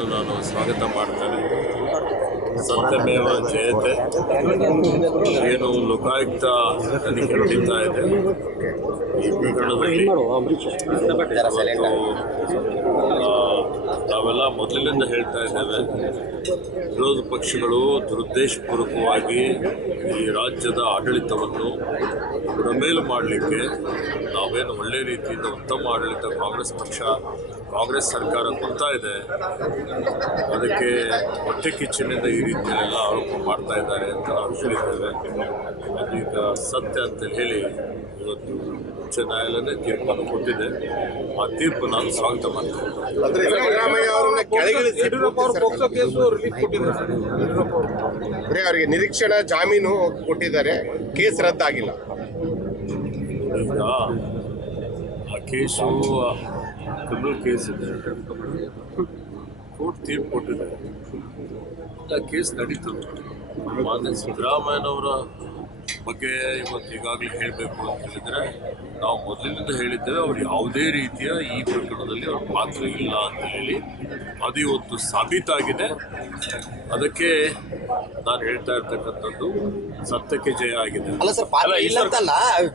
ಕ್ರಮವನ್ನು ನಾನು ಸ್ವಾಗತ ಮಾಡ್ತೇನೆ. ಸತ್ಯಮೇವ ಜಯತೆ. ಏನು ಲೋಕಾಯುಕ್ತ ತನಿಖೆ ನಡೀತಾ ಇದೆ ಈ ಪ್ರಕರಣದಲ್ಲಿ ನಾವೆಲ್ಲ ಮೊದಲಿನಿಂದ ಹೇಳ್ತಾ ಇದ್ದೇವೆ, ವಿರೋಧ ಪಕ್ಷಗಳು ದುರುದ್ದೇಶಪೂರ್ವಕವಾಗಿ ಈ ರಾಜ್ಯದ ಆಡಳಿತವನ್ನು ಬುಡಮೇಲು ಮಾಡಲಿಕ್ಕೆ ನಾವೇನು ಒಳ್ಳೆ ರೀತಿಯಿಂದ ಉತ್ತಮ ಆಡಳಿತ ಕಾಂಗ್ರೆಸ್ ಸರ್ಕಾರ ಕೊಡ್ತಾ ಇದೆ, ಅದಕ್ಕೆ ಹೊಟ್ಟೆ ಕಿಚ್ಚನಿಂದ ಈ ರೀತಿಯಲ್ಲೆಲ್ಲ ಆರೋಪ ಮಾಡ್ತಾ ಇದ್ದಾರೆ ಅಂತ ನಾವು ಹೇಳಿದ್ದೇವೆ. ಅದೀಗ ಸತ್ಯ ಅಂತ ಹೇಳಿ ಇವತ್ತು ಉಚ್ಚ ನ್ಯಾಯಾಲಯನೇ ತೀರ್ಪನ್ನು ಕೊಟ್ಟಿದೆ. ಆ ತೀರ್ಪು ನಾನು ಸ್ವಾಗತ ಮಾಡ್ತೇನೆ. ಅವರಿಗೆ ನಿರೀಕ್ಷಣಾ ಜಾಮೀನು ಕೊಟ್ಟಿದ್ದಾರೆ, ಕೇಸ್ ರದ್ದಾಗಿಲ್ಲ. ಈಗ ಆ ಕೇಸು ಕ್ರಿಮಿನಲ್ ಕೇಸ್ ಇದೆ, ಕೋರ್ಟ್ ತೀರ್ಪು ಕೊಟ್ಟಿದೆ, ಆ ಕೇಸ್ ನಡೀತದೆ. ಮಾನ್ಯ ಸಿದ್ದರಾಮಯ್ಯನವರ ಬಗ್ಗೆ ಇವತ್ತು ಈಗಾಗಲೇ ಹೇಳಬೇಕು ಅಂತ ಹೇಳಿದರೆ, ನಾವು ಮೊದಲಿನಿಂದ ಹೇಳಿದ್ದೇವೆ ಅವರು ಯಾವುದೇ ರೀತಿಯ ಈ ಪ್ರಕರಣದಲ್ಲಿ ಅವ್ರ ಪಾತ್ರ ಇಲ್ಲ ಅಂತ ಹೇಳಿ. ಅದು ಇವತ್ತು ಸಾಬೀತಾಗಿದೆ. ಅದಕ್ಕೆ ನಾನು ಹೇಳ್ತಾ ಇರ್ತಕ್ಕಂಥದ್ದು ಸತ್ಯಕ್ಕೆ ಜಯ ಆಗಿದೆ. ಅಲ್ಲ ಸರ್, ಪಾತ್ರ ಇಲ್ಲ ಅಂತಲ್ಲ,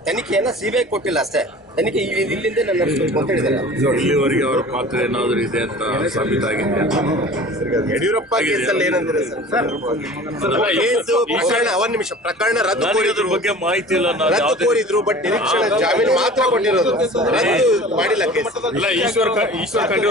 ತನಿಖೆಯನ್ನ ಸಿಬಿಐ ಕೊಟ್ಟಿಲ್ಲ ಅಷ್ಟೇ. ತನಿಖೆ ಇಲ್ಲಿಂದ ನಡೆಸಬೇಕು ಅಂತ ಹೇಳಿದ್ದಾರೆ. ಇಲ್ಲಿವರೆಗೆ ಅವರ ಪಾತ್ರ ಏನಾದರೂ ಇದೆ ಅಂತ ಸಾಬೀತಾಗಿದೆ. ಯಡಿಯೂರಪ್ಪ ಕೇಸಲ್ಲಿ ಏನಂದ್ರೆ ಒಂದ್ ನಿಮಿಷ ಪ್ರಕರಣ ರದ್ದು ಬಗ್ಗೆ ಮಾಹಿತಿ ಇಲ್ಲ. ರದ್ದು ಕೋರಿದ್ರು, ಬಟ್ ನಿರೀಕ್ಷಣಾ ಜಾಮೀನು ಮಾತ್ರ ಕೊಟ್ಟಿರೋದು, ರದ್ದು ಮಾಡಿಲ್ಲ ಕೇಸ್. ಈಶ್ವರ್ ಖಂಡ್ರೆ